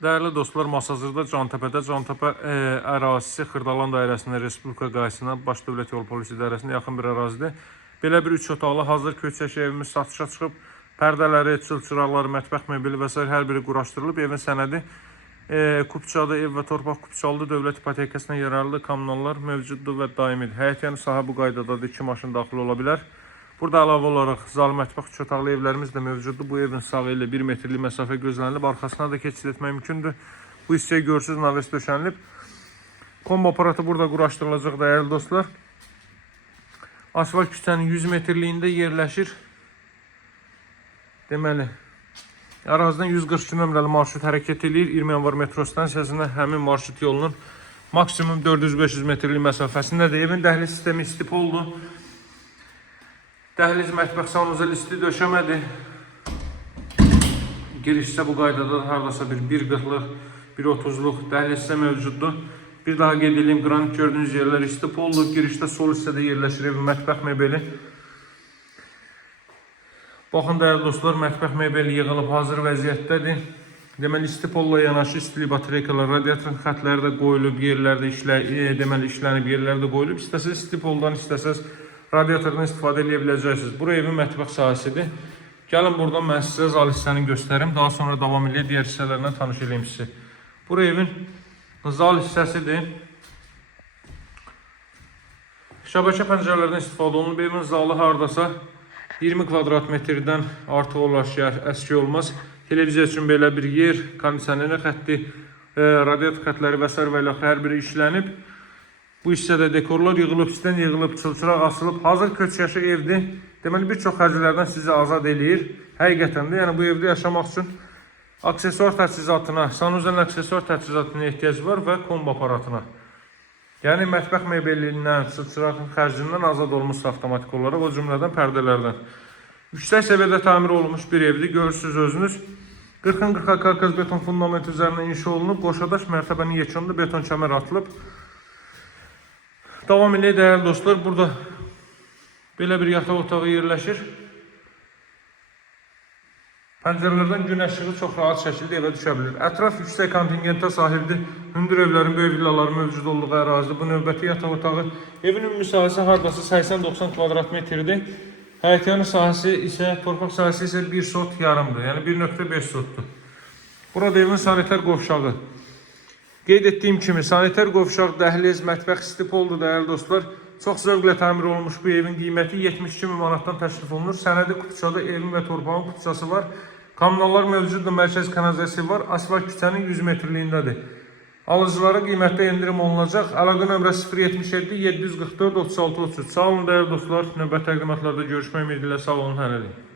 Değerli dostlar, Masazırda Cantəpədə Cantəpə ərazisi Xırdalan dairəsində Respublika qayısına Baş Dövlət Yol Polisi idarəsində yaxın bir ərazidir. Belə bir 3 otaqlı hazır köçək evimiz satışa çıxıb. Pərdələri, çılçıraqları, mətbəx mebeli və s. hər biri quraşdırılıb. Evin sənədi Kupçadı, ev və torpaq Kupçalıdır. Dövlət ipotekasına yararlı kommunallar mövcuddur və daimidir. Həyətyanı sahə bu qaydadadır. 2 maşın daxil ola bilər. Burada əlavə olaraq zal, mətbəx, 3 otaqlı evlərimiz də mövcuddur. Bu evin sağı ilə 1 metrlik məsafə gözlənilib. Arxasına da keçid etmək mümkündür. Bu hissəyə görürsünüz, naves döşənilib. Kombo aparatı burada quraşdırılacaq dəyərli dostlar. Asfalt küçənin 100 metrliyində yerləşir. Deməli, ərazidən 142 nömrəli marşrut hərəkət edir. 20 yanvar metro stansiyasında həmin marşrut yolunun maksimum 400-500 metrlik məsafəsindədir. Evin dəhliz sistemi istipoldur. Dəhliz, mətbəx, sanuzel isti döşəmədir. Girişsə bu qaydada haradasa bir 1.40-lıq, 1.30-luq dəhlizsə mövcuddur. Bir daha qeyd edeyim, qranit gördüyünüz yerlər istipoldur. Girişdə sol hissədə yerləşir evin mətbəx mebeli. Baxın dəyərli dostlar, mətbəx mebeli yığılıb hazır vəziyyətdədir. Deməli, istipolla yanaşı istilik batareykalar, radiatorun xətləri də qoyulub, yerlərdə işlənib, yerlərdə qoyulub. İstəsəz istipoldan, istəsəz radiatordan istifadə edə biləcəksiniz. Bura evin mətbəx sahəsidir. Gəlin buradan mən sizə zal hissəni göstərim. Daha sonra davam edək, digər hissələrindən tanış edeyim sizi. Bura evin zal hissəsidir. Şəbəkə pəncərələrdən istifadə olunub. Evin zalı haradasa 20 kvadrat metrdən artıq olar ki, əski olmaz. Televiziya üçün belə bir yer, kondisioner xətti, radiator xətləri və s. və ilə hər biri işlənib. Bu hissədə dekorlar yığılıb, üstdən yığılıb, çılçıraq asılıb. Hazır köçyaşı evdir. Deməli, bir çox xərclərdən sizi azad eləyir. Həqiqətən də, yəni bu evdə yaşamaq üçün aksesuar təchizatına, sanuzel aksesuar təchizatına ehtiyac var və kombo aparatına. Yəni, mətbəx mebelindən, çılçıraqın xərcindən azad olmuş avtomatik olaraq, o cümlədən pərdələrdən. Yüksək səviyyədə təmir olunmuş bir evdir, görürsünüz özünüz. 40-40 karkaz beton fundament üzərində inşa olunub, qoşadaş mərtəbənin yekununda beton kəmər atılıb. Davam edək dəyərli dostlar, burada belə bir yataq otağı yerləşir. Pəncərələrdən gün işığı çox rahat şəkildə evə düşə bilir. Ətraf yüksək kontingentə sahibdir. Hündür evlərin, böyük villaların mövcud olduğu ərazidir. Bu növbəti yataq otağı. Evin ümumi sahəsi hardasa 80-90 kvadrat metrdir. Həyətyanı sahəsi isə, torpaq sahəsi isə 1 sot yarımdır. Yəni 1.5 sotdur. Burada evin sanitar qovşağı. Qeyd etdiyim kimi, sanitar qovşaq, dəhliz, mətbəx istipoldur dəyərli dostlar. Çox zövqlə təmir olunmuş bu evin qiyməti 72 min manatdan təklif olunur. Sənədi Kupçada evin və torpağın kupçası var. Kommunallar mövcuddur, mərkəz kanalizasiya var. Asfalt küçənin 100 metrliyindədir. Alıcılara qiymətdə endirim olunacaq. Əlaqə nömrə 077 744 36 33. Sağ olun dəyərli dostlar. Növbəti təqdimatlarda görüşmək ümidi ilə sağ olun, hələlik.